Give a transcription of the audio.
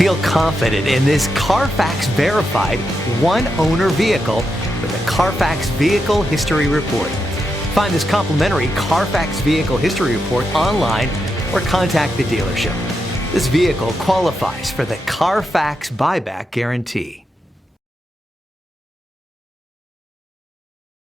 Feel confident in this Carfax verified one-owner vehicle with a Carfax Vehicle History Report. Find this complimentary Carfax Vehicle History Report online or contact the dealership. This vehicle qualifies for the Carfax Buyback Guarantee.